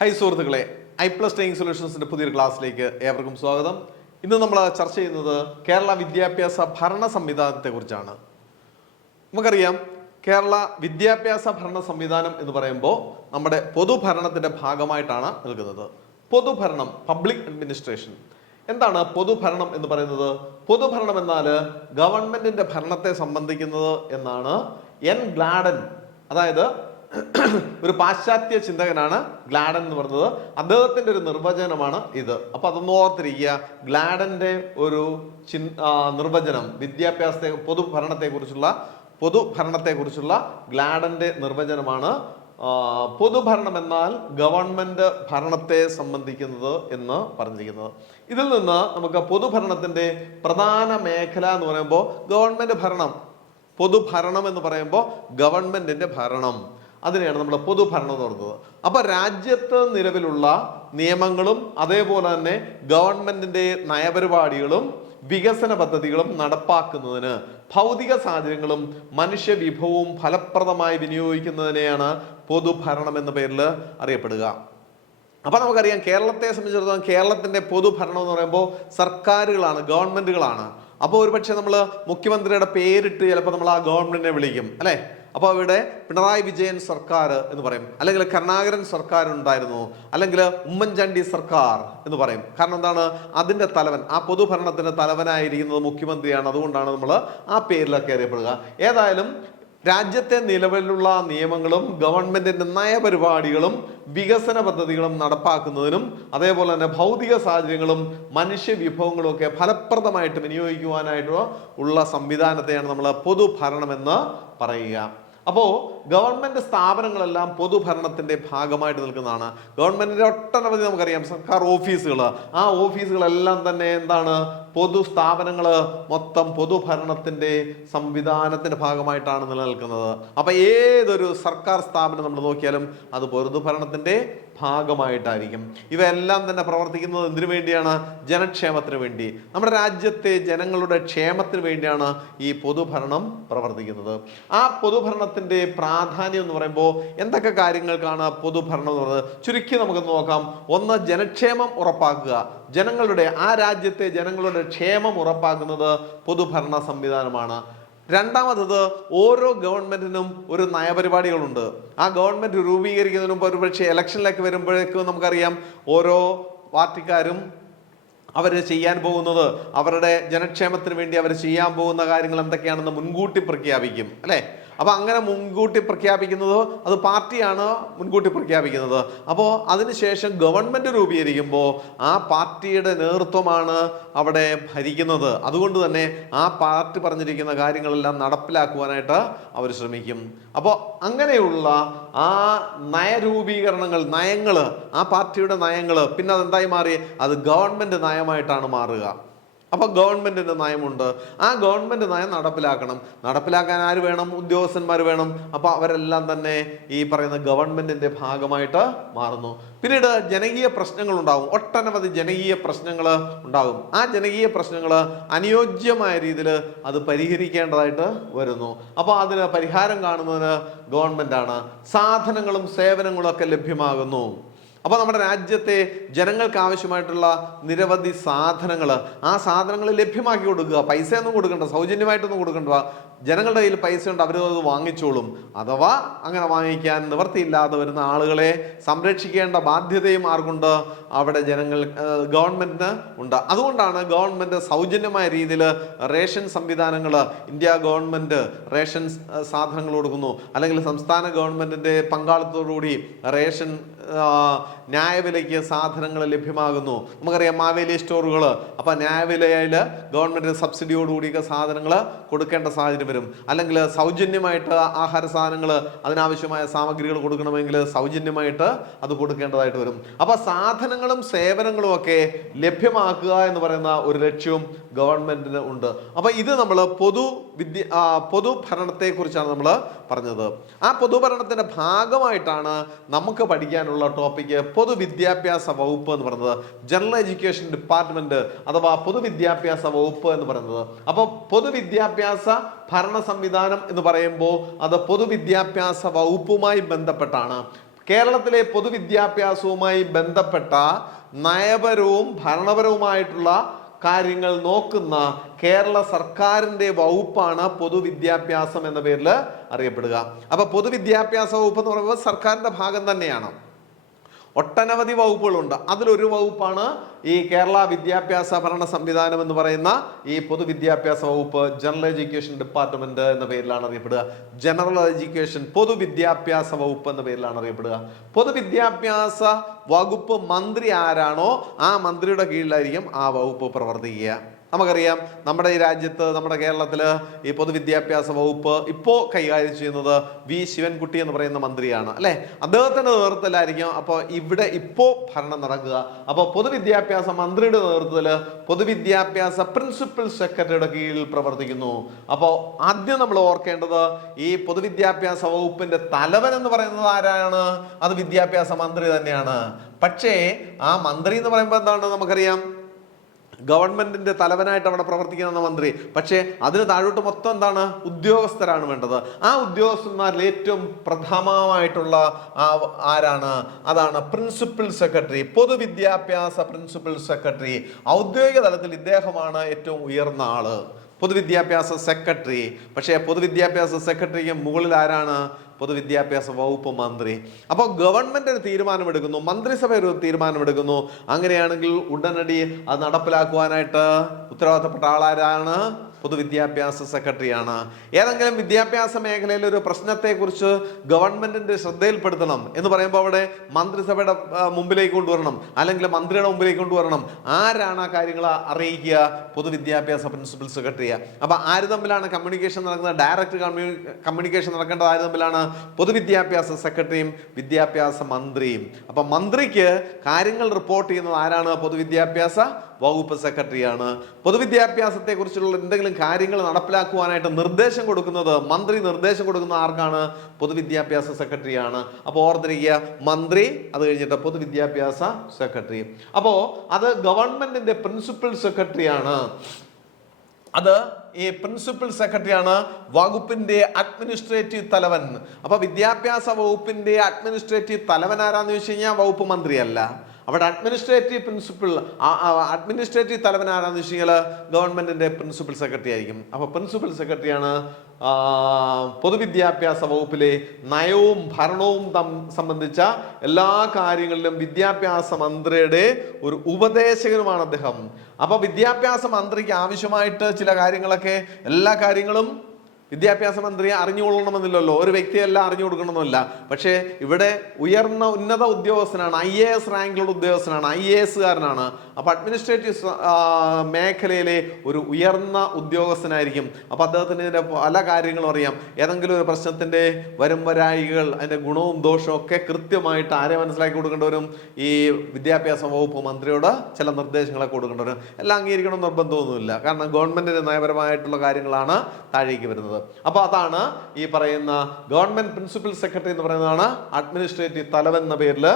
High സുഹൃത്തുക്കളെ, I+ training സൊല്യൂഷൻസിന്റെ പുതിയൊരു ക്ലാസ്സിലേക്ക് ഏവർക്കും സ്വാഗതം. ഇന്ന് നമ്മൾ ചർച്ച ചെയ്യുന്നത് കേരള വിദ്യാഭ്യാസ ഭരണ സംവിധാനത്തെ കുറിച്ചാണ്. നമുക്കറിയാം, കേരള വിദ്യാഭ്യാസ ഭരണ സംവിധാനം എന്ന് പറയുമ്പോൾ നമ്മുടെ പൊതുഭരണത്തിന്റെ ഭാഗമായിട്ടാണ് നിൽക്കുന്നത്. പൊതുഭരണം, പബ്ലിക് അഡ്മിനിസ്ട്രേഷൻ. എന്താണ് പൊതുഭരണം എന്ന് പറയുന്നത്? പൊതുഭരണം എന്നാൽ ഗവൺമെന്റിന്റെ ഭരണത്തെ സംബന്ധിക്കുന്നത് എന്നാണ് എൻ ഗ്ലാഡൻ, അതായത് ഒരു പാശ്ചാത്യ ചിന്തകനാണ് ഗ്ലാഡൻ എന്ന് പറയുന്നത്. അദ്ദേഹത്തിന്റെ ഒരു നിർവചനമാണ് ഇത്. അപ്പൊ അതൊന്ന് ഓർത്തിരിക്കുക. ഗ്ലാഡന്റെ ഒരു നിർവചനം, വിദ്യാഭ്യാസത്തെ പൊതുഭരണത്തെ കുറിച്ചുള്ള ഗ്ലാഡന്റെ നിർവചനമാണ് പൊതുഭരണം എന്നാൽ ഗവൺമെന്റ് ഭരണത്തെ സംബന്ധിക്കുന്നത് എന്ന് പറഞ്ഞിരിക്കുന്നത്. ഇതിൽ നിന്ന് നമുക്ക് പൊതുഭരണത്തിന്റെ പ്രധാന മേഖല എന്ന് പറയുമ്പോൾ ഗവൺമെന്റ് ഭരണം, പൊതുഭരണം എന്ന് പറയുമ്പോൾ ഗവൺമെന്റിന്റെ ഭരണം, അതിനെയാണ് നമ്മൾ പൊതുഭരണം എന്ന് പറയുന്നത്. അപ്പൊ രാജ്യത്ത് നിലവിലുള്ള നിയമങ്ങളും അതേപോലെ തന്നെ ഗവൺമെന്റിന്റെ നയപരിപാടികളും വികസന പദ്ധതികളും നടപ്പാക്കുന്നതിന് ഭൗതിക സാഹചര്യങ്ങളും മനുഷ്യ വിഭവവും ഫലപ്രദമായി വിനിയോഗിക്കുന്നതിനെയാണ് പൊതുഭരണം എന്ന പേരിൽ അറിയപ്പെടുക. അപ്പൊ നമുക്കറിയാം, കേരളത്തെ സംബന്ധിച്ചിടത്തോളം കേരളത്തിന്റെ പൊതുഭരണം എന്ന് പറയുമ്പോൾ സർക്കാരുകളാണ്, ഗവൺമെന്റുകളാണ്. അപ്പോൾ ഒരുപക്ഷെ നമ്മൾ മുഖ്യമന്ത്രിയുടെ പേരിട്ട് ചിലപ്പോൾ നമ്മൾ ആ ഗവൺമെന്റിനെ വിളിക്കും, അല്ലെ? അപ്പോൾ ഇവിടെ പിണറായി വിജയൻ സർക്കാർ എന്ന് പറയും, അല്ലെങ്കിൽ കരുണാകരൻ സർക്കാർ ഉണ്ടായിരുന്നു, അല്ലെങ്കിൽ ഉമ്മൻചാണ്ടി സർക്കാർ എന്ന് പറയും. കാരണം എന്താണ്? അതിന്റെ തലവൻ, ആ പൊതുഭരണത്തിന്റെ തലവനായിരിക്കുന്നത് മുഖ്യമന്ത്രിയാണ്. അതുകൊണ്ടാണ് നമ്മൾ ആ പേരിലൊക്കെ അറിയപ്പെടുക. ഏതായാലും രാജ്യത്തെ നിലവിലുള്ള നിയമങ്ങളും ഗവൺമെന്റിന്റെ നയപരിപാടികളും വികസന പദ്ധതികളും നടപ്പാക്കുന്നതിനും അതേപോലെ തന്നെ ഭൗതിക സാഹചര്യങ്ങളും മനുഷ്യ വിഭവങ്ങളും ഒക്കെ ഫലപ്രദമായിട്ട് വിനിയോഗിക്കുവാനായിട്ടുള്ള സംവിധാനത്തെയാണ് നമ്മൾ പൊതുഭരണം എന്ന് പറയുക. അപ്പോൾ ഗവൺമെന്റ് സ്ഥാപനങ്ങളെല്ലാം പൊതുഭരണത്തിന്റെ ഭാഗമായിട്ട് നിൽക്കുന്നതാണ്. ഗവൺമെന്റിന്റെ ഒട്ടനവധി നമുക്കറിയാം സർക്കാർ ഓഫീസുകൾ, ആ ഓഫീസുകളെല്ലാം തന്നെ എന്താണ്? പൊതു സ്ഥാപനങ്ങള്, മൊത്തം പൊതുഭരണത്തിന്റെ സംവിധാനത്തിന്റെ ഭാഗമായിട്ടാണ് നിലനിൽക്കുന്നത്. അപ്പൊ ഏതൊരു സർക്കാർ സ്ഥാപനം നമ്മൾ നോക്കിയാലും അത് പൊതുഭരണത്തിന്റെ ഭാഗമായിട്ടായിരിക്കും. ഇവയെല്ലാം തന്നെ പ്രവർത്തിക്കുന്നത് എന്തിനു വേണ്ടിയാണ്? ജനക്ഷേമത്തിന് വേണ്ടി, നമ്മുടെ രാജ്യത്തെ ജനങ്ങളുടെ ക്ഷേമത്തിന് വേണ്ടിയാണ് ഈ പൊതുഭരണം പ്രവർത്തിക്കുന്നത്. ആ പൊതുഭരണത്തിന്റെ പ്രാധാന്യം എന്ന് പറയുമ്പോൾ എന്തൊക്കെ കാര്യങ്ങൾക്കാണ് പൊതുഭരണം എന്ന് പറയുന്നത്? ചുരുക്കി നമുക്ക് നോക്കാം. ഒന്ന്, ജനക്ഷേമം ഉറപ്പാക്കുക. ആ രാജ്യത്തെ ജനങ്ങളുടെ ക്ഷേമം ഉറപ്പാക്കുന്നത് പൊതുഭരണ സംവിധാനമാണ്. രണ്ടാമത്തത്, ഓരോ ഗവൺമെന്റിനും ഒരു നയപരിപാടികളുണ്ട്. ആ ഗവൺമെന്റ് രൂപീകരിക്കുന്നതിന് മുമ്പ് ഒരുപക്ഷെ ഇലക്ഷനിലേക്ക് വരുമ്പോഴേക്കും നമുക്കറിയാം ഓരോ പാർട്ടിക്കാരും അവർ ചെയ്യാൻ പോകുന്നത്, അവരുടെ ജനക്ഷേമത്തിന് വേണ്ടി അവർ ചെയ്യാൻ പോകുന്ന കാര്യങ്ങൾ എന്തൊക്കെയാണെന്ന് മുൻകൂട്ടി പ്രഖ്യാപിക്കും, അല്ലേ? അപ്പൊ അങ്ങനെ മുൻകൂട്ടി പ്രഖ്യാപിക്കുന്നത് അത് പാർട്ടിയാണ് മുൻകൂട്ടി പ്രഖ്യാപിക്കുന്നത്. അപ്പോൾ അതിനുശേഷം ഗവൺമെന്റ് രൂപീകരിക്കുമ്പോൾ ആ പാർട്ടിയുടെ നേതൃത്വമാണ് അവിടെ ഭരിക്കുന്നത്. അതുകൊണ്ട് തന്നെ ആ പാർട്ടി പറഞ്ഞിരിക്കുന്ന കാര്യങ്ങളെല്ലാം നടപ്പിലാക്കുവാനായിട്ട് അവർ ശ്രമിക്കും. അപ്പോൾ അങ്ങനെയുള്ള ആ നയങ്ങൾ, ആ പാർട്ടിയുടെ നയങ്ങൾ പിന്നെ അതെന്തായി മാറി? അത് ഗവൺമെന്റ് നയമായിട്ടാണ് മാറുക. അപ്പൊ ഗവൺമെന്റിന്റെ നയമുണ്ട്, ആ ഗവൺമെന്റ് നയം നടപ്പിലാക്കാൻ ആര് വേണം? ഉദ്യോഗസ്ഥന്മാർ വേണം. അപ്പൊ അവരെല്ലാം തന്നെ ഈ പറയുന്ന ഗവൺമെന്റിന്റെ ഭാഗമായിട്ട് മാറുന്നു. പിന്നീട് ജനകീയ പ്രശ്നങ്ങൾ ഉണ്ടാകും, ഒട്ടനവധി ജനകീയ പ്രശ്നങ്ങൾ ഉണ്ടാകും. ആ ജനകീയ പ്രശ്നങ്ങൾ അനുയോജ്യമായ രീതിയിൽ അത് പരിഹരിക്കേണ്ടതായിട്ട് വരുന്നു. അപ്പോൾ അതിന് പരിഹാരം കാണുന്നതിന് ഗവൺമെന്റാണ്. സാധനങ്ങളും സേവനങ്ങളും ഒക്കെ ലഭ്യമാകുന്നു. അപ്പോൾ നമ്മുടെ രാജ്യത്തെ ജനങ്ങൾക്ക് ആവശ്യമായിട്ടുള്ള നിരവധി സാധനങ്ങൾ, ആ സാധനങ്ങൾ ലഭ്യമാക്കി കൊടുക്കുക. പൈസയൊന്നും കൊടുക്കണ്ട, സൗജന്യമായിട്ടൊന്നും കൊടുക്കണ്ട. ജനങ്ങളുടെ കയ്യിൽ പൈസ ഉണ്ട്, അവരത് വാങ്ങിച്ചോളും. അഥവാ അങ്ങനെ വാങ്ങിക്കാൻ നിവൃത്തിയില്ലാതെ വരുന്ന ആളുകളെ സംരക്ഷിക്കേണ്ട ബാധ്യതയും ആർക്കുണ്ട്? അവിടെ ഗവൺമെന്റിന് ഉണ്ട്. അതുകൊണ്ടാണ് ഗവൺമെന്റ് സൗജന്യമായ രീതിയിൽ റേഷൻ സംവിധാനങ്ങൾ, ഇന്ത്യ ഗവൺമെന്റ് റേഷൻ സാധനങ്ങൾ കൊടുക്കുന്നു, അല്ലെങ്കിൽ സംസ്ഥാന ഗവൺമെന്റിന്റെ പങ്കാളിത്തത്തോടുകൂടി റേഷൻ ന്യായവിലയ്ക്ക് സാധനങ്ങൾ ലഭ്യമാകുന്നു. നമുക്കറിയാം മാവേലി സ്റ്റോറുകൾ. അപ്പൊ ന്യായവിലയിൽ ഗവൺമെന്റ് സബ്സിഡിയോടുകൂടിയൊക്കെ സാധനങ്ങൾ കൊടുക്കേണ്ട സാഹചര്യം വരും. അല്ലെങ്കിൽ സൗജന്യമായിട്ട് ആഹാര സാധനങ്ങൾ, അതിനാവശ്യമായ സാമഗ്രികൾ കൊടുക്കണമെങ്കിൽ സൗജന്യമായിട്ട് അത് കൊടുക്കേണ്ടതായിട്ട് വരും. അപ്പൊ സാധനങ്ങളും സേവനങ്ങളും ഒക്കെ ലഭ്യമാക്കുക എന്ന് പറയുന്ന ഒരു ലക്ഷ്യവും ഗവൺമെന്റിന് ഉണ്ട്. അപ്പൊ ഇത് നമ്മൾ പൊതുഭരണത്തെ കുറിച്ചാണ് നമ്മൾ പറഞ്ഞത്. ആ പൊതുഭരണത്തിന്റെ ഭാഗമായിട്ടാണ് നമുക്ക് പഠിക്കാനുള്ള ടോപ്പിക്ക് പൊതുവിദ്യാഭ്യാസ വകുപ്പ് എന്ന് പറയുന്നത്, ജനറൽ എഡ്യൂക്കേഷൻ ഡിപ്പാർട്ട്മെന്റ് അഥവാ പൊതുവിദ്യാഭ്യാസ വകുപ്പ് എന്ന് പറയുന്നത്. അപ്പോൾ പൊതുവിദ്യാഭ്യാസ ഭരണ സംവിധാനം എന്ന് പറയുമ്പോൾ അത് പൊതുവിദ്യാഭ്യാസ വകുപ്പുമായി ബന്ധപ്പെട്ടാണ്. കേരളത്തിലെ പൊതുവിദ്യാഭ്യാസവുമായി ബന്ധപ്പെട്ട നയപരവും ഭരണപരവുമായിട്ടുള്ള കാര്യങ്ങൾ നോക്കുന്ന കേരള സർക്കാരിന്റെ വകുപ്പാണ് പൊതുവിദ്യാഭ്യാസം എന്ന പേരിൽ അറിയപ്പെടുക. അപ്പൊ പൊതുവിദ്യാഭ്യാസ വകുപ്പ് എന്ന് പറയുമ്പോൾ സർക്കാരിന്റെ ഭാഗം തന്നെയാണ്. ഒട്ടനവധി വകുപ്പുകളുണ്ട്. അതിലൊരു വകുപ്പാണ് ഈ കേരള വിദ്യാഭ്യാസ ഭരണ സംവിധാനം എന്ന് പറയുന്ന ഈ പൊതുവിദ്യാഭ്യാസ വകുപ്പ്. ജനറൽ എഡ്യൂക്കേഷൻ ഡിപ്പാർട്ട്മെന്റ് എന്ന പേരിലാണ് അറിയപ്പെടുക. ജനറൽ എഡ്യൂക്കേഷൻ പൊതുവിദ്യാഭ്യാസ വകുപ്പ് എന്ന പേരിലാണ് അറിയപ്പെടുക. പൊതുവിദ്യാഭ്യാസ വകുപ്പ് മന്ത്രി ആരാണോ ആ മന്ത്രിയുടെ കീഴിലായിരിക്കും ആ വകുപ്പ് പ്രവർത്തിക്കുക. നമുക്കറിയാം നമ്മുടെ ഈ രാജ്യത്ത്, നമ്മുടെ കേരളത്തിൽ ഈ പൊതുവിദ്യാഭ്യാസ വകുപ്പ് ഇപ്പോൾ കൈകാര്യം ചെയ്യുന്നത് വി ശിവൻകുട്ടി എന്ന് പറയുന്ന മന്ത്രിയാണ്, അല്ലെ? അദ്ദേഹത്തിന്റെ നേതൃത്വത്തിലായിരിക്കും അപ്പോൾ ഇവിടെ ഇപ്പോൾ ഭരണം നടക്കുക. അപ്പോൾ പൊതുവിദ്യാഭ്യാസ മന്ത്രിയുടെ നേതൃത്വത്തിൽ പൊതുവിദ്യാഭ്യാസ പ്രിൻസിപ്പൽ സെക്രട്ടറിയുടെ കീഴിൽ പ്രവർത്തിക്കുന്നു. അപ്പോൾ ആദ്യം നമ്മൾ ഓർക്കേണ്ടത് ഈ പൊതുവിദ്യാഭ്യാസ വകുപ്പിന്റെ തലവൻ എന്ന് പറയുന്നത് ആരാണ്? അത് വിദ്യാഭ്യാസ മന്ത്രി തന്നെയാണ്. പക്ഷേ ആ മന്ത്രി എന്ന് പറയുമ്പോൾ എന്താണ് നമുക്കറിയാം, ഗവൺമെന്റിന്റെ തലവനായിട്ട് അവിടെ പ്രവർത്തിക്കുന്ന മന്ത്രി. പക്ഷേ അതിന് താഴോട്ട് മൊത്തം എന്താണ്? ഉദ്യോഗസ്ഥരാണ് വേണ്ടത്. ആ ഉദ്യോഗസ്ഥന്മാരിൽ ഏറ്റവും പ്രഥമമായിട്ടുള്ള ആരാണ്? അതാണ് പ്രിൻസിപ്പൽ സെക്രട്ടറി, പൊതുവിദ്യാഭ്യാസ പ്രിൻസിപ്പൽ സെക്രട്ടറി. ഔദ്യോഗിക തലത്തിൽ ഇദ്ദേഹമാണ് ഏറ്റവും ഉയർന്ന ആള്, പൊതുവിദ്യാഭ്യാസ സെക്രട്ടറി. പക്ഷേ പൊതുവിദ്യാഭ്യാസ സെക്രട്ടറിക്ക് മുകളിൽ ആരാണ്? പൊതുവിദ്യാഭ്യാസ വകുപ്പ് മന്ത്രി. അപ്പോൾ ഗവൺമെന്റ് ഒരു തീരുമാനമെടുക്കുന്നു, മന്ത്രിസഭ ഒരു തീരുമാനമെടുക്കുന്നു. അങ്ങനെയാണെങ്കിൽ ഉടനടി അത് നടപ്പിലാക്കുവാനായിട്ട് ഉത്തരവാദിത്തപ്പെട്ട ആളാരാണ്? പൊതുവിദ്യാഭ്യാസ സെക്രട്ടറിയാണ്. ഏതെങ്കിലും വിദ്യാഭ്യാസ മേഖലയിൽ ഒരു പ്രശ്നത്തെക്കുറിച്ച് ഗവൺമെന്റിന്റെ ശ്രദ്ധയിൽപ്പെടുത്തണം എന്ന് പറയുമ്പോൾ അവിടെ മന്ത്രിസഭയുടെ മുമ്പിലേക്ക് കൊണ്ടുവരണം, അല്ലെങ്കിൽ മന്ത്രിയുടെ മുമ്പിലേക്ക് കൊണ്ടുവരണം. ആരാണ് ആ കാര്യങ്ങൾ അറിയിക്കുക? പൊതുവിദ്യാഭ്യാസ പ്രിൻസിപ്പൽ സെക്രട്ടറിയാണ്. അപ്പൊ ആര് തമ്മിലാണ് കമ്മ്യൂണിക്കേഷൻ നടക്കുന്നത്? ഡയറക്റ്റ് കമ്മ്യൂണിക്കേഷൻ നടക്കേണ്ടത് ആര് തമ്മിലാണ്? പൊതുവിദ്യാഭ്യാസ സെക്രട്ടറിയും വിദ്യാഭ്യാസ മന്ത്രിയും. അപ്പൊ മന്ത്രിക്ക് കാര്യങ്ങൾ റിപ്പോർട്ട് ചെയ്യുന്നത് ആരാണ്? പൊതുവിദ്യാഭ്യാസ വകുപ്പ് സെക്രട്ടറിയാണ്. പൊതുവിദ്യാഭ്യാസത്തെ കുറിച്ചുള്ള എന്തെങ്കിലും കാര്യങ്ങൾ നടപ്പിലാക്കുവാനായിട്ട് നിർദ്ദേശം കൊടുക്കുന്നത്, മന്ത്രി നിർദ്ദേശം കൊടുക്കുന്നത് ആർക്കാണ്? പൊതുവിദ്യാഭ്യാസ സെക്രട്ടറിയാണ്. അപ്പോൾ ഓർത്തിരിക്കുക, മന്ത്രി, അത് കഴിഞ്ഞിട്ട് പൊതുവിദ്യാഭ്യാസ സെക്രട്ടറി. അപ്പോ അത് ഗവൺമെന്റിന്റെ പ്രിൻസിപ്പൽ സെക്രട്ടറിയാണ്. അത് ഈ പ്രിൻസിപ്പൽ സെക്രട്ടറിയാണ് വകുപ്പിന്റെ അഡ്മിനിസ്ട്രേറ്റീവ് തലവൻ. അപ്പൊ വിദ്യാഭ്യാസ വകുപ്പിന്റെ അഡ്മിനിസ്ട്രേറ്റീവ് തലവൻ ആരാന്ന് ചോദിച്ചു കഴിഞ്ഞാൽ വകുപ്പ് മന്ത്രിയല്ല. അവിടെ അഡ്മിനിസ്ട്രേറ്റീവ് തലവൻ ആരാന്ന് വെച്ച് കഴിഞ്ഞാൽ ഗവൺമെന്റിന്റെ പ്രിൻസിപ്പൽ സെക്രട്ടറി ആയിരിക്കും. അപ്പൊ പ്രിൻസിപ്പൽ സെക്രട്ടറിയാണ് പൊതുവിദ്യാഭ്യാസ വകുപ്പിലെ നയവും ഭരണവും സംബന്ധിച്ച എല്ലാ കാര്യങ്ങളിലും വിദ്യാഭ്യാസ മന്ത്രിയുടെ ഒരു ഉപദേശകനുമാണ് അദ്ദേഹം. അപ്പൊ വിദ്യാഭ്യാസ മന്ത്രിക്ക് ആവശ്യമായിട്ട് ചില കാര്യങ്ങളൊക്കെ, എല്ലാ കാര്യങ്ങളും വിദ്യാഭ്യാസ മന്ത്രിയെ അറിഞ്ഞുകൊള്ളണമെന്നില്ലല്ലോ, ഒരു വ്യക്തിയെല്ലാം അറിഞ്ഞു കൊടുക്കണമെന്നില്ല. പക്ഷേ ഇവിടെ ഉയർന്ന ഉന്നത ഉദ്യോഗസ്ഥനാണ്, IAS റാങ്കിലുള്ള ഉദ്യോഗസ്ഥനാണ്, IAS കാരനാണ്. അപ്പൊ അഡ്മിനിസ്ട്രേറ്റീവ് മേഖലയിലെ ഒരു ഉയർന്ന ഉദ്യോഗസ്ഥനായിരിക്കും. അപ്പൊ അദ്ദേഹത്തിന് ഇതിന്റെ പല കാര്യങ്ങളും അറിയാം. ഏതെങ്കിലും ഒരു പ്രശ്നത്തിന്റെ വരും വരായികൾ, അതിന്റെ ഗുണവും ദോഷവും ഒക്കെ കൃത്യമായിട്ട് ആരെ മനസ്സിലാക്കി കൊടുക്കേണ്ടി വരും? ഈ വിദ്യാഭ്യാസ വകുപ്പ് മന്ത്രിയോട് ചില നിർദ്ദേശങ്ങളൊക്കെ കൊടുക്കേണ്ടി വരും. എല്ലാം അംഗീകരിക്കണം നിർബന്ധമൊന്നുമില്ല, കാരണം ഗവൺമെന്റിന്റെ നയപരമായിട്ടുള്ള കാര്യങ്ങളാണ് താഴേക്ക് വരുന്നത്. അപ്പൊ അതാണ് ഈ പറയുന്ന ഗവൺമെന്റ് പ്രിൻസിപ്പൽ സെക്രട്ടറി എന്ന് പറയുന്നതാണ് അഡ്മിനിസ്ട്രേറ്റീവ് തലവൻ എന്ന പേരിൽ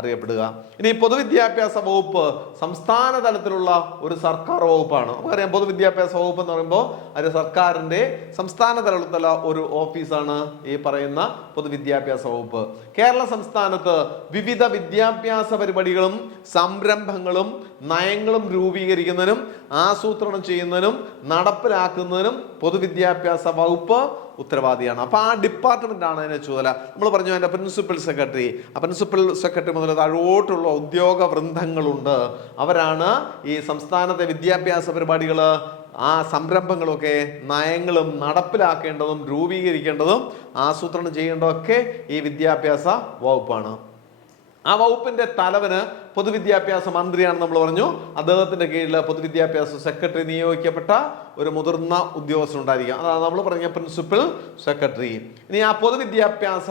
അറിയപ്പെടുക. ഇനി പൊതുവിദ്യാഭ്യാസ വകുപ്പ് സംസ്ഥാന തലത്തിലുള്ള ഒരു സർക്കാർ വകുപ്പാണ്. നമുക്കറിയാം പൊതുവിദ്യാഭ്യാസ വകുപ്പ് എന്ന് പറയുമ്പോൾ അത് സർക്കാരിന്റെ സംസ്ഥാന തലത്തിലുള്ള ഒരു ഓഫീസാണ് ഈ പറയുന്ന പൊതുവിദ്യാഭ്യാസ വകുപ്പ്. കേരള സംസ്ഥാനത്ത് വിവിധ വിദ്യാഭ്യാസ പരിപാടികളും സംരംഭങ്ങളും നയങ്ങളും രൂപീകരിക്കുന്നതിനും ആസൂത്രണം ചെയ്യുന്നതിനും നടപ്പിലാക്കുന്നതിനും പൊതുവിദ്യാഭ്യാസ വകുപ്പ് ഉത്തരവാദിയാണ്. അപ്പൊ ആ ഡിപ്പാർട്ട്മെന്റ് ആണ് അതിന്റെ ചുമതല. നമ്മൾ പറഞ്ഞു അതിന്റെ പ്രിൻസിപ്പൽ സെക്രട്ടറി. ആ പ്രിൻസിപ്പൽ സെക്രട്ടറി മുതൽ താഴോട്ടുള്ള ഉദ്യോഗ വൃന്ദങ്ങളുണ്ട്. അവരാണ് ഈ സംസ്ഥാനത്തെ വിദ്യാഭ്യാസ പരിപാടികൾ, ആ സംരംഭങ്ങളൊക്കെ നയങ്ങളും നടപ്പിലാക്കേണ്ടതും രൂപീകരിക്കേണ്ടതും ആസൂത്രണം ചെയ്യേണ്ടതൊക്കെ ഈ വിദ്യാഭ്യാസ വകുപ്പാണ്. ആ വകുപ്പിന്റെ തലവന് പൊതുവിദ്യാഭ്യാസ മന്ത്രിയാണ് നമ്മൾ പറഞ്ഞു. അദ്ദേഹത്തിന്റെ കീഴിൽ പൊതുവിദ്യാഭ്യാസ സെക്രട്ടറി നിയോഗിക്കപ്പെട്ട ഒരു മുതിർന്ന ഉദ്യോഗസ്ഥൻ ഉണ്ടായിരിക്കും. അതാണ് നമ്മൾ പറഞ്ഞ പ്രിൻസിപ്പൽ സെക്രട്ടറി. ഇനി ആ പൊതുവിദ്യാഭ്യാസ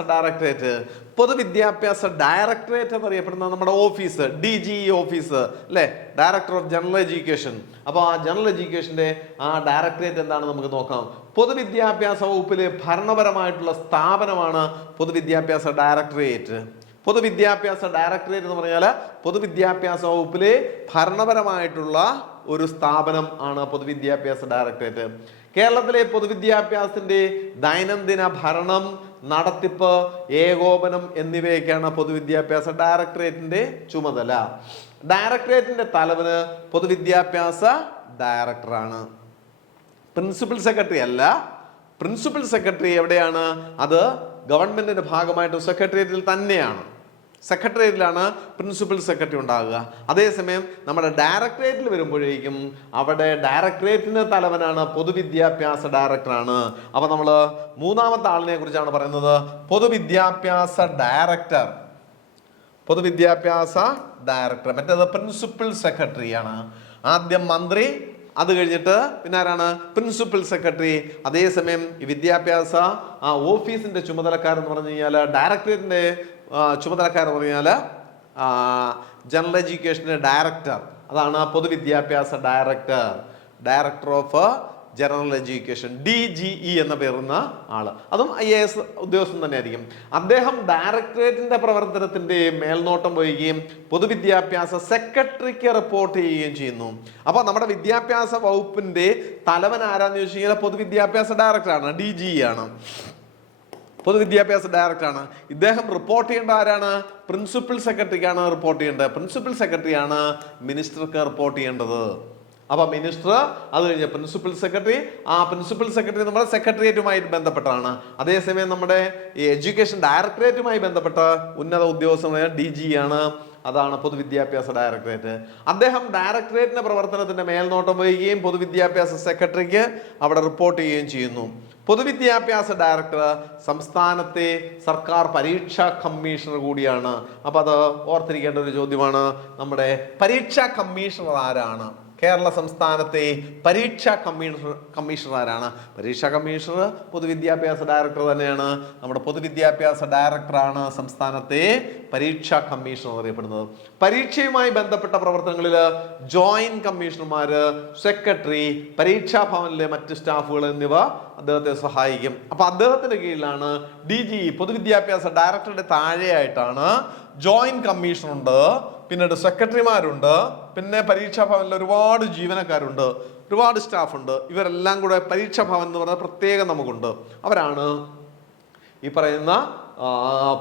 ഡയറക്ടറേറ്റ് എന്നറിയപ്പെടുന്ന നമ്മുടെ ഓഫീസ്, DGE ഓഫീസ് അല്ലെ, ഡയറക്ടർ ഓഫ് ജനറൽ എഡ്യൂക്കേഷൻ. അപ്പോൾ ആ ജനറൽ എഡ്യൂക്കേഷന്റെ ആ ഡയറക്ടറേറ്റ് എന്താണെന്ന് നമുക്ക് നോക്കാം. പൊതുവിദ്യാഭ്യാസ വകുപ്പിലെ ഭരണപരമായിട്ടുള്ള സ്ഥാപനമാണ് പൊതുവിദ്യാഭ്യാസ ഡയറക്ടറേറ്റ്. പൊതുവിദ്യാഭ്യാസ ഡയറക്ടറേറ്റ് എന്ന് പറഞ്ഞാൽ പൊതുവിദ്യാഭ്യാസ വകുപ്പിലെ ഭരണപരമായിട്ടുള്ള ഒരു സ്ഥാപനം ആണ് പൊതുവിദ്യാഭ്യാസ ഡയറക്ടറേറ്റ്. കേരളത്തിലെ പൊതുവിദ്യാഭ്യാസത്തിന്റെ ദൈനംദിന ഭരണം, നടത്തിപ്പ്, ഏകോപനം എന്നിവയൊക്കെയാണ് പൊതുവിദ്യാഭ്യാസ ഡയറക്ടറേറ്റിന്റെ ചുമതല. ഡയറക്ടറേറ്റിന്റെ തലവന് പൊതുവിദ്യാഭ്യാസ ഡയറക്ടറാണ്. പ്രിൻസിപ്പൽ സെക്രട്ടറി അല്ല. പ്രിൻസിപ്പൽ സെക്രട്ടറി എവിടെയാണ്? അത് ഗവൺമെന്റിന്റെ ഭാഗമായിട്ട് സെക്രട്ടേറിയറ്റിൽ തന്നെയാണ്. സെക്രട്ടേറിയറ്റിലാണ് പ്രിൻസിപ്പൽ സെക്രട്ടറി ഉണ്ടാകുക. അതേസമയം നമ്മുടെ ഡയറക്ടറേറ്റിൽ വരുമ്പോഴേക്കും അവിടെ ഡയറക്ടറേറ്റിന്റെ തലവനാണ് പൊതുവിദ്യാഭ്യാസ ഡയറക്ടറാണ്. അപ്പൊ നമ്മൾ മൂന്നാമത്തെ ആളിനെ കുറിച്ചാണ് പറയുന്നത്, പൊതുവിദ്യാഭ്യാസ ഡയറക്ടർ. പൊതുവിദ്യാഭ്യാസ ഡയറക്ടർ, മറ്റേത് പ്രിൻസിപ്പൽ സെക്രട്ടറിയാണ്. ആദ്യം മന്ത്രി, അത് കഴിഞ്ഞിട്ട് പിന്നെ ആരാണ്? Principal secretary. അതേസമയം ഈ വിദ്യാഭ്യാസ ഓഫീസിന്റെ ചുമതലക്കാരെന്ന് പറഞ്ഞു കഴിഞ്ഞാൽ, ഡയറക്ടറേറ്റിന്റെ ചുമതലക്കാരെന്ന് പറഞ്ഞാൽ ജനറൽ എഡ്യൂക്കേഷന്റെ ഡയറക്ടർ, അതാണ് പൊതുവിദ്യാഭ്യാസ director. Director of general education, DGE എന്ന പേരുന്ന ആള്, അതും IAS ഉദ്യോഗസ്ഥൻ തന്നെയായിരിക്കും. അദ്ദേഹം ഡയറക്ടറേറ്റിന്റെ പ്രവർത്തനത്തിന്റെ മേൽനോട്ടം വഹിക്കുകയും പൊതുവിദ്യാഭ്യാസ സെക്രട്ടറിക്ക് റിപ്പോർട്ട് ചെയ്യുകയും ചെയ്യുന്നു. അപ്പൊ നമ്മുടെ വിദ്യാഭ്യാസ വകുപ്പിന്റെ തലവൻ ആരാന്ന് ചോദിച്ചു കഴിഞ്ഞാൽ പൊതുവിദ്യാഭ്യാസ ഡയറക്ടറാണ്, DGE ആണ്, പൊതുവിദ്യാഭ്യാസ ഡയറക്ടറാണ്. ഇദ്ദേഹം റിപ്പോർട്ട് ചെയ്യേണ്ട ആരാണ്? പ്രിൻസിപ്പൽ സെക്രട്ടറിക്കാണ് റിപ്പോർട്ട് ചെയ്യേണ്ടത്. പ്രിൻസിപ്പൽ സെക്രട്ടറിയാണ് മിനിസ്റ്റർക്ക് റിപ്പോർട്ട് ചെയ്യേണ്ടത്. അപ്പൊ മിനിസ്റ്റർ, അത് കഴിഞ്ഞ പ്രിൻസിപ്പൽ സെക്രട്ടറി. ആ പ്രിൻസിപ്പൽ സെക്രട്ടറി നമ്മുടെ സെക്രട്ടേറിയറ്റുമായി ബന്ധപ്പെട്ടാണ്. അതേസമയം നമ്മുടെ ഈ എഡ്യൂക്കേഷൻ ഡയറക്ടറേറ്റുമായി ബന്ധപ്പെട്ട ഉന്നത ഉദ്യോഗസ്ഥനായ DGE ആണ്, അതാണ് പൊതുവിദ്യാഭ്യാസ ഡയറക്ടറേറ്റ്. അദ്ദേഹം ഡയറക്ടറേറ്റിന്റെ പ്രവർത്തനത്തിന്റെ മേൽനോട്ടം വഹിക്കുകയും പൊതുവിദ്യാഭ്യാസ സെക്രട്ടറിക്ക് അവിടെ റിപ്പോർട്ട് ചെയ്യുകയും ചെയ്യുന്നു. പൊതുവിദ്യാഭ്യാസ ഡയറക്ടർ സംസ്ഥാനത്തെ സർക്കാർ പരീക്ഷാ കമ്മീഷണർ കൂടിയാണ്. അപ്പൊ അത് ഓർത്തിരിക്കേണ്ട ഒരു ചോദ്യമാണ്, നമ്മുടെ പരീക്ഷാ കമ്മീഷണർ ആരാണ്? കേരള സംസ്ഥാനത്തെ പരീക്ഷാ കമ്മീഷണർ ആരാണ്? പരീക്ഷാ കമ്മീഷണർ പൊതുവിദ്യാഭ്യാസ ഡയറക്ടർ തന്നെയാണ്. നമ്മുടെ പൊതുവിദ്യാഭ്യാസ ഡയറക്ടറാണ് സംസ്ഥാനത്തെ പരീക്ഷാ കമ്മീഷണർ അറിയപ്പെടുന്നത്. പരീക്ഷയുമായി ബന്ധപ്പെട്ട പ്രവർത്തനങ്ങളിൽ ജോയിന്റ് കമ്മീഷണർമാര്, സെക്രട്ടറി, പരീക്ഷാ ഭവനിലെ മറ്റ് സ്റ്റാഫുകൾ എന്നിവ അദ്ദേഹത്തെ സഹായിക്കും. അപ്പൊ അദ്ദേഹത്തിന്റെ കീഴിലാണ് DGE, പൊതുവിദ്യാഭ്യാസ ഡയറക്ടറുടെ താഴെയായിട്ടാണ് ജോയിന്റ് കമ്മീഷണർ ഉണ്ട്, പിന്നീട് സെക്രട്ടറിമാരുണ്ട്, പിന്നെ പരീക്ഷാ ഭവനിൽ ഒരുപാട് ജീവനക്കാരുണ്ട്, ഒരുപാട് സ്റ്റാഫ് ഉണ്ട്. ഇവരെല്ലാം കൂടെ പരീക്ഷാ ഭവൻ എന്ന് പറയുന്ന പ്രത്യേകം നമുക്കുണ്ട്. അവരാണ് ഈ പറയുന്ന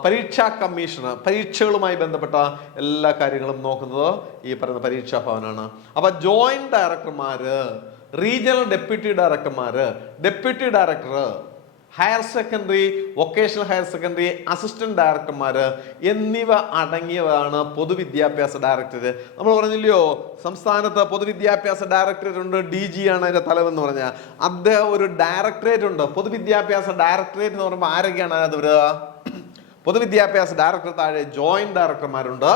പരീക്ഷാ കമ്മീഷണർ. പരീക്ഷകളുമായി ബന്ധപ്പെട്ട എല്ലാ കാര്യങ്ങളും നോക്കുന്നത് ഈ പറയുന്ന പരീക്ഷാ ഭവനാണ്. അപ്പൊ ജോയിന്റ് ഡയറക്ടർമാര്, റീജിയണൽ ഡെപ്യൂട്ടി ഡയറക്ടർമാര്, deputy director, higher secondary, vocational higher secondary assistant ഡയറക്ടർമാര് എന്നിവ അടങ്ങിയതാണ് പൊതുവിദ്യാഭ്യാസ ഡയറക്ടറേറ്റ്. നമ്മൾ പറഞ്ഞില്ലയോ സംസ്ഥാനത്ത് പൊതുവിദ്യാഭ്യാസ ഡയറക്ടറേറ്റ് ഉണ്ട്, DGE ആണ് അതിന്റെ തലവെന്ന് പറഞ്ഞാൽ. അദ്ദേഹം ഒരു ഡയറക്ടറേറ്റ് ഉണ്ട്, പൊതുവിദ്യാഭ്യാസ ഡയറക്ടറേറ്റ് എന്ന് പറയുമ്പോൾ ആരൊക്കെയാണ് അത് വരിക? പൊതുവിദ്യാഭ്യാസ ഡയറക്ടർ താഴെ ജോയിന്റ് ഡയറക്ടർമാരുണ്ട്,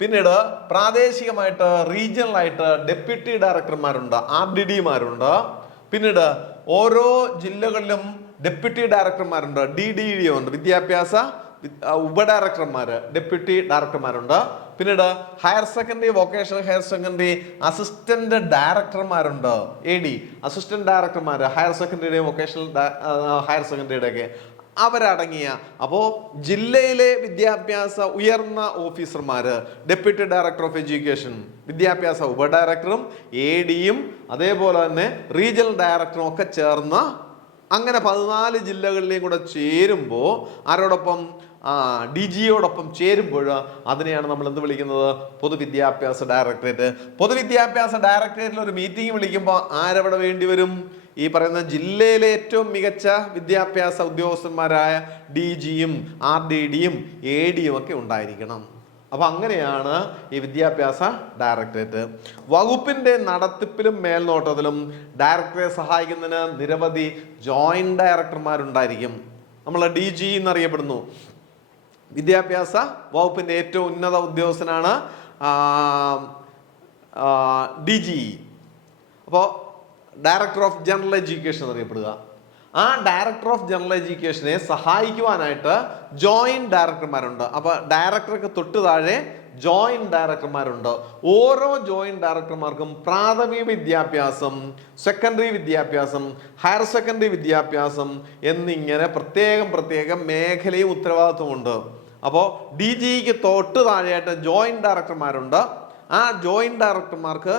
പിന്നീട് പ്രാദേശികമായിട്ട് റീജിയണൽ ആയിട്ട് ഡെപ്യൂട്ടി ഡയറക്ടർമാരുണ്ട്, RDDമാരുണ്ട്, പിന്നീട് ഓരോ ജില്ലകളിലും ഡെപ്യൂട്ടി ഡയറക്ടർമാരുണ്ട്, DDD ഉണ്ട്, വിദ്യാഭ്യാസ ഉപഡയറക്ടർമാര്, ഡെപ്യൂട്ടി ഡയറക്ടർമാരുണ്ട്, പിന്നീട് higher secondary, vocational higher secondary assistant ഡയറക്ടർമാരുണ്ട്, AD, അസിസ്റ്റന്റ് ഡയറക്ടർമാര് ഹയർ സെക്കൻഡറിയുടെയും വൊക്കേഷണൽ ഹയർ സെക്കൻഡറിയുടെ ഒക്കെ അവരടങ്ങിയ. അപ്പോൾ ജില്ലയിലെ വിദ്യാഭ്യാസ ഉയർന്ന ഓഫീസർമാര്, ഡെപ്യൂട്ടി ഡയറക്ടർ ഓഫ് എഡ്യൂക്കേഷൻ, വിദ്യാഭ്യാസ ഉപഡയറക്ടറും ADയും അതേപോലെ തന്നെ റീജിയണൽ ഡയറക്ടറും ഒക്കെ ചേർന്ന അങ്ങനെ 14 ജില്ലകളിലെയും കൂടെ ചേരുമ്പോൾ ആരോടൊപ്പം? DGOടൊപ്പം ചേരുമ്പോൾ അതിനെയാണ് നമ്മൾ എന്ത് വിളിക്കുന്നത്? പൊതുവിദ്യാഭ്യാസ ഡയറക്ടറേറ്റ്. പൊതുവിദ്യാഭ്യാസ ഡയറക്ടറേറ്റിൽ ഒരു മീറ്റിംഗ് വിളിക്കുമ്പോൾ ആരവിടെ വേണ്ടി വരും? ഈ പറയുന്ന ജില്ലയിലെ ഏറ്റവും മികച്ച വിദ്യാഭ്യാസ ഉദ്യോഗസ്ഥന്മാരായ DGയും RDDയും ADയും ഒക്കെ ഉണ്ടായിരിക്കണം. അപ്പൊ അങ്ങനെയാണ് ഈ വിദ്യാഭ്യാസ ഡയറക്ടറേറ്റ്. വകുപ്പിന്റെ നടത്തിപ്പിലും മേൽനോട്ടത്തിലും ഡയറക്ടറെ സഹായിക്കുന്നതിന് നിരവധി ജോയിന്റ് ഡയറക്ടർമാരുണ്ടായിരിക്കും. നമ്മൾ DGE എന്നറിയപ്പെടുന്നു. വിദ്യാഭ്യാസ വകുപ്പിന്റെ ഏറ്റവും ഉന്നത ഉദ്യോഗസ്ഥനാണ് DGE. അപ്പോൾ ഡയറക്ടർ ഓഫ് ജനറൽ എഡ്യൂക്കേഷൻ എന്നറിയപ്പെടുക. ആ ഡയറക്ടർ ഓഫ് ജനറൽ എഡ്യൂക്കേഷനെ സഹായിക്കുവാനായിട്ട് ജോയിന്റ് ഡയറക്ടർമാരുണ്ട്. അപ്പൊ ഡയറക്ടർക്ക് തൊട്ട് താഴെ ജോയിന്റ് ഡയറക്ടർമാരുണ്ട്. ഓരോ ജോയിന്റ് ഡയറക്ടർമാർക്കും പ്രാഥമിക വിദ്യാഭ്യാസം, സെക്കൻഡറി വിദ്യാഭ്യാസം, ഹയർ സെക്കൻഡറി വിദ്യാഭ്യാസം എന്നിങ്ങനെ പ്രത്യേകം മേഖലയും ഉത്തരവാദിത്വമുണ്ട്. അപ്പോൾ DGEക്ക് തൊട്ട് താഴെയായിട്ട് ജോയിന്റ് ഡയറക്ടർമാരുണ്ട്. ആ ജോയിന്റ് ഡയറക്ടർമാർക്ക്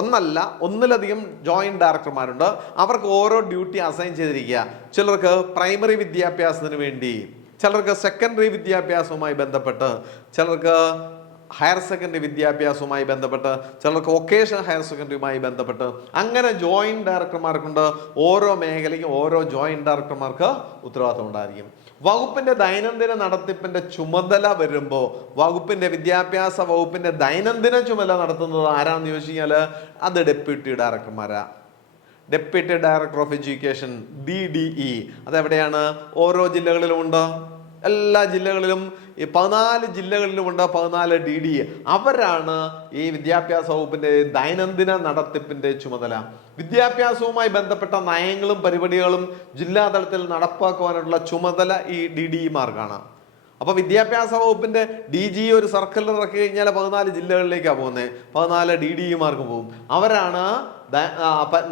ഒന്നല്ല ഒന്നിലധികം ജോയിന്റ് ഡയറക്ടർമാരുണ്ട്. അവർക്ക് ഓരോ ഡ്യൂട്ടി അസൈൻ ചെയ്തിരിക്കുക. ചിലർക്ക് പ്രൈമറി വിദ്യാഭ്യാസത്തിന് വേണ്ടി, ചിലർക്ക് സെക്കൻഡറി വിദ്യാഭ്യാസവുമായി ബന്ധപ്പെട്ട്, ചിലർക്ക് ഹയർ സെക്കൻഡറി വിദ്യാഭ്യാസവുമായി ബന്ധപ്പെട്ട്, ചിലർക്ക് വൊക്കേഷണൽ ഹയർ സെക്കൻഡറിയുമായി ബന്ധപ്പെട്ട്, അങ്ങനെ ജോയിന്റ് ഡയറക്ടർമാർക്കുണ്ട്. ഓരോ മേഖലയ്ക്കും ഓരോ ജോയിന്റ് ഡയറക്ടർമാർക്ക് ഉത്തരവാദിത്വം ഉണ്ടായിരിക്കും. വകുപ്പിന്റെ ദൈനംദിന നടത്തിപ്പിന്റെ ചുമതല വരുമ്പോൾ വിദ്യാഭ്യാസ വകുപ്പിന്റെ ദൈനംദിന ചുമതല നടത്തുന്നത് ആരാന്ന് ചോദിച്ചു കഴിഞ്ഞാൽ അത് ഡെപ്യൂട്ടി ഡയറക്ടർമാരാ. Deputy director of education, DDE. അതെവിടെയാണ്? ഓരോ ജില്ലകളിലും ഉണ്ട്. എല്ലാ ജില്ലകളിലും, ഈ 14 ജില്ലകളിലുമുണ്ട് 14 DDE. അവരാണ് ഈ വിദ്യാഭ്യാസ വകുപ്പിന്റെ ദൈനംദിന നടത്തിപ്പിന്റെ ചുമതല. വിദ്യാഭ്യാസവുമായി ബന്ധപ്പെട്ട നയങ്ങളും പരിപാടികളും ജില്ലാ തലത്തിൽ നടപ്പാക്കുവാനുള്ള ചുമതല ഈ DDE-മാർക്കാണ്. അപ്പൊ വിദ്യാഭ്യാസ വകുപ്പിന്റെ DG ഒരു സർക്കുലർ ഇറക്കി കഴിഞ്ഞാൽ 14 ജില്ലകളിലേക്കാണ് പോകുന്നത്. 14 DDE-മാർക്ക് പോകും. അവരാണ്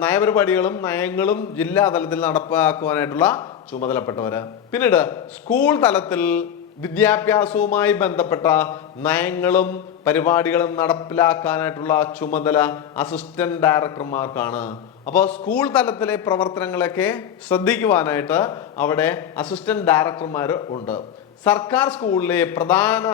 നയപരിപാടികളും നയങ്ങളും ജില്ലാ തലത്തിൽ നടപ്പാക്കുവാനായിട്ടുള്ള ചുമതലപ്പെട്ടവര്. പിന്നീട് സ്കൂൾ തലത്തിൽ വിദ്യാഭ്യാസവുമായി ബന്ധപ്പെട്ട നയങ്ങളും പരിപാടികളും നടപ്പിലാക്കാനായിട്ടുള്ള ചുമതല അസിസ്റ്റന്റ് ഡയറക്ടർമാർക്കാണ്. അപ്പോൾ സ്കൂൾ തലത്തിലെ പ്രവർത്തനങ്ങളൊക്കെ ശ്രദ്ധിക്കുവാനായിട്ട് അവിടെ അസിസ്റ്റന്റ് ഡയറക്ടർമാർ ഉണ്ട്. സർക്കാർ സ്കൂളിലെ പ്രധാന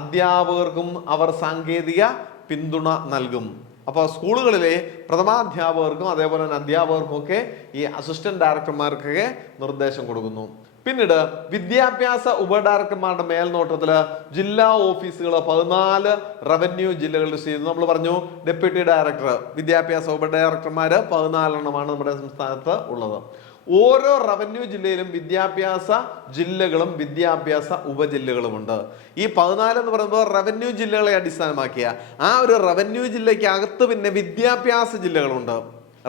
അധ്യാപകർക്കും അവർ സാങ്കേതിക പിന്തുണ നൽകും. അപ്പോൾ സ്കൂളുകളിലെ പ്രഥമാധ്യാപകർക്കും അതേപോലെ തന്നെ അധ്യാപകർക്കും ഒക്കെ ഈ അസിസ്റ്റന്റ് ഡയറക്ടർമാർക്കൊക്കെ നിർദ്ദേശം കൊടുക്കുന്നു. പിന്നീട് വിദ്യാഭ്യാസ ഉപഡയറക്ടർമാരുടെ മേൽനോട്ടത്തില് ജില്ലാ ഓഫീസുകൾ 14 റവന്യൂ ജില്ലകളിൽ ചെയ്യുന്നു. നമ്മൾ പറഞ്ഞു ഡെപ്യൂട്ടി ഡയറക്ടർ, വിദ്യാഭ്യാസ ഉപഡയറക്ടർമാര് 14 എണ്ണമാണ് നമ്മുടെ സംസ്ഥാനത്ത് ഉള്ളത്. ഓരോ റവന്യൂ ജില്ലയിലും വിദ്യാഭ്യാസ ജില്ലകളും വിദ്യാഭ്യാസ ഉപജില്ലകളുമുണ്ട്. ഈ 14 എന്ന് പറയുമ്പോൾ റവന്യൂ ജില്ലകളെ അടിസ്ഥാനമാക്കിയ ആ ഒരു റവന്യൂ ജില്ലയ്ക്ക് അകത്ത് പിന്നെ വിദ്യാഭ്യാസ ജില്ലകളുണ്ട്.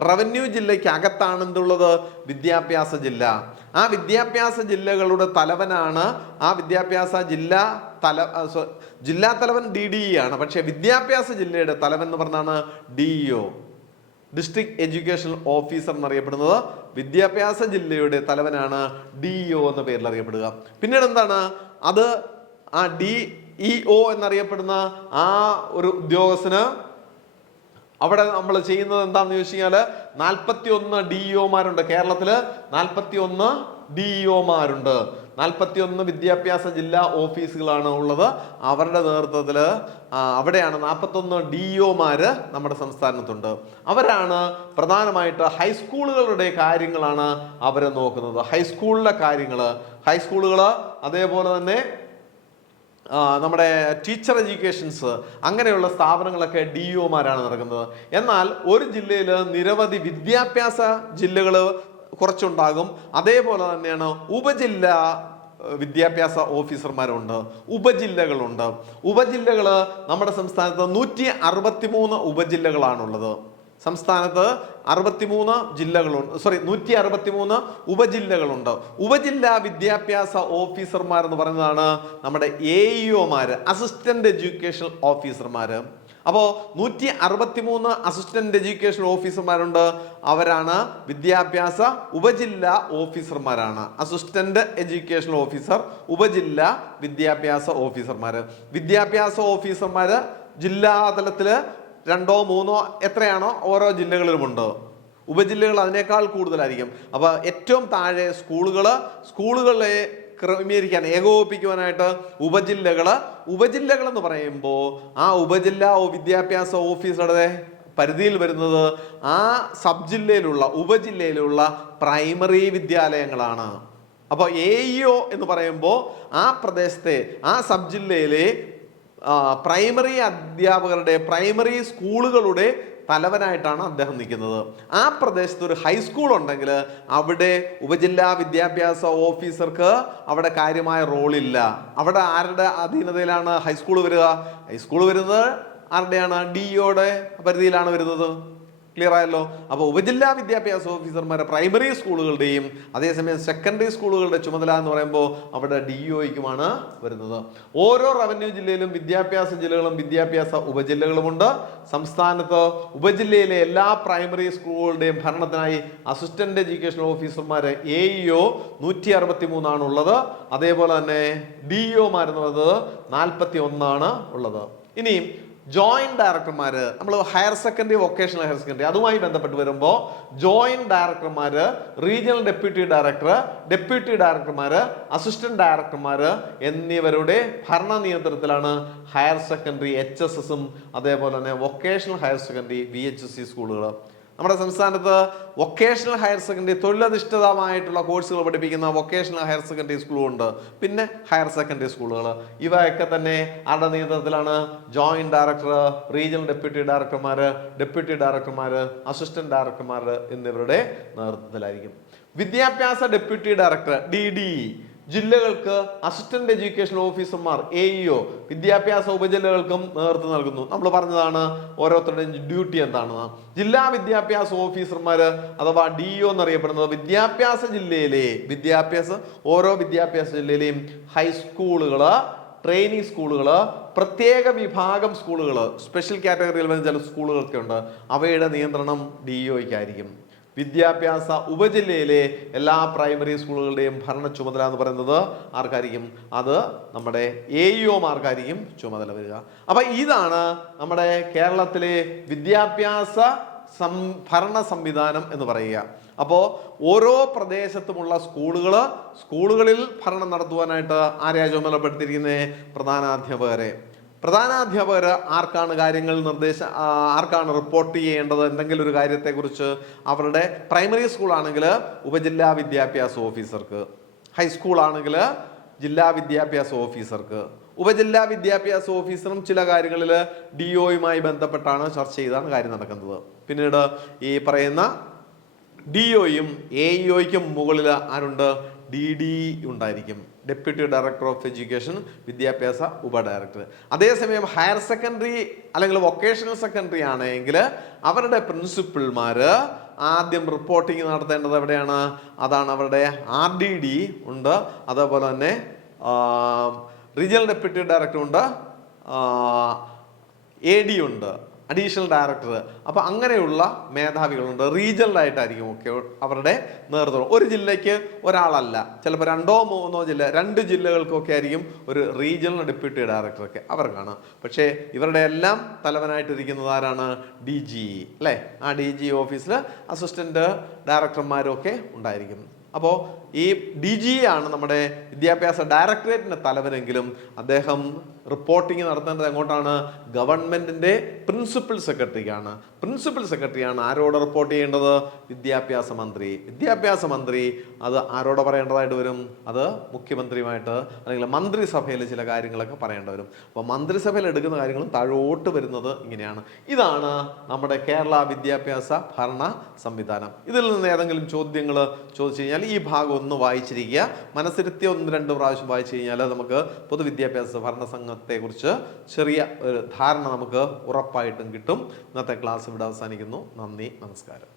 റവന്യൂ ജില്ലയ്ക്ക് അകത്താണ് എന്തുള്ളത്? വിദ്യാഭ്യാസ ജില്ല. ആ വിദ്യാഭ്യാസ ജില്ലകളുടെ തലവനാണ് ആ വിദ്യാഭ്യാസ ജില്ലാ തലവൻ DDE ആണ്. പക്ഷെ വിദ്യാഭ്യാസ ജില്ലയുടെ തലവൻ എന്ന് പറഞ്ഞാണ് DEO, ഡിസ്ട്രിക്ട് എഡ്യൂക്കേഷൻ ഓഫീസർ എന്നറിയപ്പെടുന്നത്. വിദ്യാഭ്യാസ ജില്ലയുടെ തലവനാണ് DEO എന്ന പേരിൽ അറിയപ്പെടുക. പിന്നീട് എന്താണ് അത്? ആ DEO എന്നറിയപ്പെടുന്ന ആ ഒരു ഉദ്യോഗസ്ഥന് അവിടെ നമ്മൾ ചെയ്യുന്നത് എന്താണെന്ന് ചോദിച്ചു കഴിഞ്ഞാൽ 41 DEO-മാരുണ്ട്. കേരളത്തില് 41 DEO-മാരുണ്ട്. 41 വിദ്യാഭ്യാസ ജില്ലാ ഓഫീസുകളാണ് ഉള്ളത്. അവരുടെ നേതൃത്വത്തിൽ അവിടെയാണ് 41 DEO-മാര് നമ്മുടെ സംസ്ഥാനത്തുണ്ട്. അവരാണ് പ്രധാനമായിട്ട് ഹൈസ്കൂളുകളുടെ കാര്യങ്ങളാണ് അവരെ നോക്കുന്നത്. ഹൈസ്കൂളിലെ ഹൈസ്കൂളുകൾ അതേപോലെ തന്നെ നമ്മുടെ ടീച്ചർ എഡ്യൂക്കേഷൻസ് അങ്ങനെയുള്ള സ്ഥാപനങ്ങളൊക്കെ DEO-മാരാണ് നടക്കുന്നത്. എന്നാൽ ഒരു ജില്ലയിൽ നിരവധി വിദ്യാഭ്യാസ ജില്ലകൾ കുറച്ചുണ്ടാകും. അതേപോലെ തന്നെയാണ് ഉപജില്ലാ വിദ്യാഭ്യാസ ഓഫീസർമാരുണ്ട്, ഉപജില്ലകളുണ്ട്. ഉപജില്ലകൾ നമ്മുടെ സംസ്ഥാനത്ത് 163 ഉപജില്ലകളാണുള്ളത്. സംസ്ഥാനത്ത് 63 ജില്ലകളുണ്ട്, 163 ഉപജില്ലകളുണ്ട്. ഉപജില്ലാ വിദ്യാഭ്യാസ ഓഫീസർമാർ എന്ന് പറയുന്നതാണ് നമ്മുടെ AEO-മാര്, അസിസ്റ്റന്റ് എഡ്യൂക്കേഷൻ ഓഫീസർമാര്. അപ്പോൾ 163 അസിസ്റ്റന്റ് എഡ്യൂക്കേഷൻ ഓഫീസർമാരുണ്ട്. അവരാണ് വിദ്യാഭ്യാസ ഉപജില്ലാ ഓഫീസർമാരാണ്. അസിസ്റ്റന്റ് എഡ്യൂക്കേഷൻ ഓഫീസർ, ഉപജില്ലാ വിദ്യാഭ്യാസ ഓഫീസർമാര്. വിദ്യാഭ്യാസ ഓഫീസർമാര് ജില്ലാ തലത്തില് 2 3 എത്രയാണോ ഓരോ ജില്ലകളിലുമുണ്ട്. ഉപജില്ലകൾ അതിനേക്കാൾ കൂടുതലായിരിക്കും. അപ്പൊ ഏറ്റവും താഴെ സ്കൂളുകളെ ക്രമീകരിക്കാൻ ഏകോപിപ്പിക്കുവാനായിട്ട് ഉപജില്ലകൾ എന്ന് പറയുമ്പോൾ ആ ഉപജില്ലാ വിദ്യാഭ്യാസ ഓഫീസറുടെ പരിധിയിൽ വരുന്നത് ആ ഉപജില്ലയിലുള്ള പ്രൈമറി വിദ്യാലയങ്ങളാണ്. അപ്പോൾ AEO എന്ന് പറയുമ്പോൾ ആ പ്രദേശത്തെ ആ സബ് ജില്ലയിലെ പ്രൈമറി അധ്യാപകരുടെ പ്രൈമറി സ്കൂളുകളുടെ തലവനായിട്ടാണ് അദ്ദേഹം നിൽക്കുന്നത്. ആ പ്രദേശത്ത് ഒരു ഹൈസ്കൂൾ ഉണ്ടെങ്കിൽ അവിടെ ഉപജില്ലാ വിദ്യാഭ്യാസ ഓഫീസർക്ക് അവിടെ കാര്യമായ റോളില്ല. അവിടെ ആരുടെ അധീനതയിലാണ് ഹൈസ്കൂൾ വരിക? ഹൈസ്കൂൾ വരുന്നത് ആരുടെയാണ്? DEO-യുടെ പരിധിയിലാണ് വരുന്നത്. ക്ലിയർ ആയല്ലോ? അപ്പോൾ ഉപജില്ലാ വിദ്യാഭ്യാസ ഓഫീസർമാരെ പ്രൈമറി സ്കൂളുകളുടെയും അതേസമയം സെക്കൻഡറി സ്കൂളുകളുടെ ചുമതല എന്ന് പറയുമ്പോൾ അവിടെ DEO-യ്ക്കുമാണ് വരുന്നത്. ഓരോ റവന്യൂ ജില്ലയിലും വിദ്യാഭ്യാസ ജില്ലകളും വിദ്യാഭ്യാസ ഉപജില്ലകളുമുണ്ട്. സംസ്ഥാനത്ത് ഉപജില്ലയിലെ എല്ലാ പ്രൈമറി സ്കൂളുകളുടെയും ഭരണത്തിനായി അസിസ്റ്റന്റ് എഡ്യൂക്കേഷൻ ഓഫീസർമാര് AEO 163 ആണ് ഉള്ളത്. അതേപോലെ തന്നെ DEO-മാരെന്ന് പറയുന്നത് 41 ആണ് ഉള്ളത്. ഇനി ജോയിന്റ് ഡയറക്ടർമാര്, നമ്മൾ higher secondary, vocational higher secondary അതുമായി ബന്ധപ്പെട്ട് വരുമ്പോൾ ജോയിന്റ് ഡയറക്ടർമാര്, റീജിയണൽ ഡെപ്യൂട്ടി ഡയറക്ടർ, ഡെപ്യൂട്ടി ഡയറക്ടർമാര്, അസിസ്റ്റന്റ് ഡയറക്ടർമാര് എന്നിവരുടെ ഭരണ നിയന്ത്രണത്തിലാണ് ഹയർ സെക്കൻഡറി HSSഉം അതേപോലെ തന്നെ വൊക്കേഷണൽ ഹയർ സെക്കൻഡറി VHSC സ്കൂളുകൾ. നമ്മുടെ സംസ്ഥാനത്ത് വൊക്കേഷണൽ ഹയർ സെക്കൻഡറി തൊഴിലധിഷ്ഠിതമായിട്ടുള്ള കോഴ്സുകൾ പഠിപ്പിക്കുന്ന വൊക്കേഷണൽ ഹയർ സെക്കൻഡറി സ്കൂളുണ്ട്, പിന്നെ ഹയർ സെക്കൻഡറി സ്കൂളുകൾ. ഇവയൊക്കെ തന്നെ ആരുടെ നിയന്ത്രണത്തിലാണ്? ജോയിന്റ് ഡയറക്ടർ, റീജിയണൽ ഡെപ്യൂട്ടി ഡയറക്ടർമാര്, ഡെപ്യൂട്ടി ഡയറക്ടർമാര്, അസിസ്റ്റന്റ് ഡയറക്ടർമാർ എന്നിവരുടെ നേതൃത്വത്തിലായിരിക്കും. വിദ്യാഭ്യാസ ഡെപ്യൂട്ടി ഡയറക്ടർ DDE, ജില്ലകൾക്ക് അസിസ്റ്റന്റ് എഡ്യൂക്കേഷൻ ഓഫീസർമാർ AEO, വിദ്യാഭ്യാസ ഉപജില്ലകൾക്കും നേതൃത്വം നൽകുന്നു. നമ്മൾ പറഞ്ഞതാണ് ഓരോരുത്തരുടെയും ഡ്യൂട്ടി എന്താണെന്ന്. ജില്ലാ വിദ്യാഭ്യാസ ഓഫീസർമാര് അഥവാ DO എന്നറിയപ്പെടുന്നത് ഓരോ വിദ്യാഭ്യാസ ജില്ലയിലെയും ഹൈസ്കൂളുകള്, ട്രെയിനിങ് സ്കൂളുകള്, പ്രത്യേക വിഭാഗം സ്കൂളുകൾ, സ്പെഷ്യൽ കാറ്റഗറിയിൽ വരുന്ന ചില സ്കൂളുകളൊക്കെ ഉണ്ട്, അവയുടെ നിയന്ത്രണം DOയ്ക്കായിരിക്കും. വിദ്യാഭ്യാസ ഉപജില്ലയിലെ എല്ലാ പ്രൈമറി സ്കൂളുകളുടെയും ഭരണ ചുമതല എന്ന് പറയുന്നത് ആർക്കായിരിക്കും? അത് നമ്മുടെ AEOമാർക്കായിരിക്കും ചുമതല വരിക. അപ്പൊ ഇതാണ് നമ്മുടെ കേരളത്തിലെ വിദ്യാഭ്യാസ ഭരണ സംവിധാനം എന്ന് പറയുക. അപ്പോൾ ഓരോ പ്രദേശത്തുമുള്ള സ്കൂളുകളിൽ ഭരണം നടത്തുവാനായിട്ട് ആരെയാ ചുമതലപ്പെടുത്തിയിരിക്കുന്നത്? പ്രധാനാധ്യാപകർ ആർക്കാണ് ആർക്കാണ് റിപ്പോർട്ട് ചെയ്യേണ്ടത്? എന്തെങ്കിലും ഒരു കാര്യത്തെക്കുറിച്ച് അവരുടെ പ്രൈമറി സ്കൂൾ ആണെങ്കിൽ ഉപജില്ലാ വിദ്യാഭ്യാസ ഓഫീസർക്ക്, ഹൈസ്കൂൾ ആണെങ്കിൽ ജില്ലാ വിദ്യാഭ്യാസ ഓഫീസർക്ക്, ഉപജില്ലാ വിദ്യാഭ്യാസ ഓഫീസറും ചില കാര്യങ്ങളിൽ DOയുമായി ബന്ധപ്പെട്ടാണ് ചർച്ച ചെയ്താണ് കാര്യം നടക്കുന്നത്. പിന്നീട് ഈ പറയുന്ന DOയും AEOയ്ക്കും മുകളിൽ ആരുണ്ട്? DDE ഉണ്ടായിരിക്കും, ഡെപ്യൂട്ടി ഡയറക്ടർ ഓഫ് എഡ്യൂക്കേഷൻ, വിദ്യാഭ്യാസ ഉപഡയറക്ടർ. അതേസമയം ഹയർ സെക്കൻഡറി അല്ലെങ്കിൽ വൊക്കേഷണൽ സെക്കൻഡറി ആണെങ്കിൽ അവരുടെ പ്രിൻസിപ്പൽമാര് ആദ്യം റിപ്പോർട്ടിംഗ് നടത്തേണ്ടത് എവിടെയാണ്? അതാണ് അവരുടെ RDD ഉണ്ട്, അതേപോലെ തന്നെ റീജിയണൽ ഡെപ്യൂട്ടി ഡയറക്ടർ ഉണ്ട്, AD ഉണ്ട്, അഡീഷണൽ ഡയറക്ടർ. അപ്പൊ അങ്ങനെയുള്ള മേധാവികളുണ്ട്. റീജിയണലായിട്ടായിരിക്കും ഒക്കെ അവരുടെ നേതൃത്വം. ഒരു ജില്ലയ്ക്ക് ഒരാളല്ല, ചിലപ്പോൾ 2-3 2 ജില്ലകൾക്കൊക്കെ ആയിരിക്കും ഒരു റീജിയണൽ ഡെപ്യൂട്ടി ഡയറക്ടറൊക്കെ അവർക്കാണ്. പക്ഷേ ഇവരുടെ എല്ലാം തലവനായിട്ടിരിക്കുന്നത് ആരാണ്? DGE അല്ലേ? ആ DGE ഓഫീസിൽ അസിസ്റ്റന്റ് ഡയറക്ടർമാരും ഒക്കെ ഉണ്ടായിരിക്കും. അപ്പോൾ ഈ DGE ആണ് നമ്മുടെ വിദ്യാഭ്യാസ ഡയറക്ടറേറ്റിന്റെ തലവനെങ്കിലും അദ്ദേഹം റിപ്പോർട്ടിംഗ് നടത്തേണ്ടത് എങ്ങോട്ടാണ്? ഗവൺമെന്റിന്റെ പ്രിൻസിപ്പൽ സെക്രട്ടറിക്കാണ്. പ്രിൻസിപ്പൽ സെക്രട്ടറിയാണ് ആരോട് റിപ്പോർട്ട് ചെയ്യേണ്ടത്? വിദ്യാഭ്യാസ മന്ത്രി. അത് ആരോട് പറയേണ്ടതായിട്ട് വരും? അത് മുഖ്യമന്ത്രിയുമായിട്ട് അല്ലെങ്കിൽ മന്ത്രിസഭയിൽ ചില കാര്യങ്ങളൊക്കെ പറയേണ്ടി വരും. അപ്പോൾ മന്ത്രിസഭയിൽ എടുക്കുന്ന കാര്യങ്ങളും താഴോട്ട് വരുന്നത് ഇങ്ങനെയാണ്. ഇതാണ് നമ്മുടെ കേരള വിദ്യാഭ്യാസ ഭരണ സംവിധാനം. ഇതിൽ നിന്ന് ഏതെങ്കിലും ചോദ്യങ്ങൾ ചോദിച്ചു കഴിഞ്ഞാൽ ഈ ഭാഗം ഒന്ന് വായിച്ചിരിക്കുക, മനസ്സിരുത്തി 1-2 പ്രാവശ്യം വായിച്ചു കഴിഞ്ഞാൽ നമുക്ക് പൊതുവിദ്യാഭ്യാസ ഭരണസംഘത്തെക്കുറിച്ച് ചെറിയ ഒരു ധാരണ നമുക്ക് ഉറപ്പായിട്ടും കിട്ടും. ഇന്നത്തെ ക്ലാസ് ഇവിടെ അവസാനിക്കുന്നു. നന്ദി, നമസ്കാരം.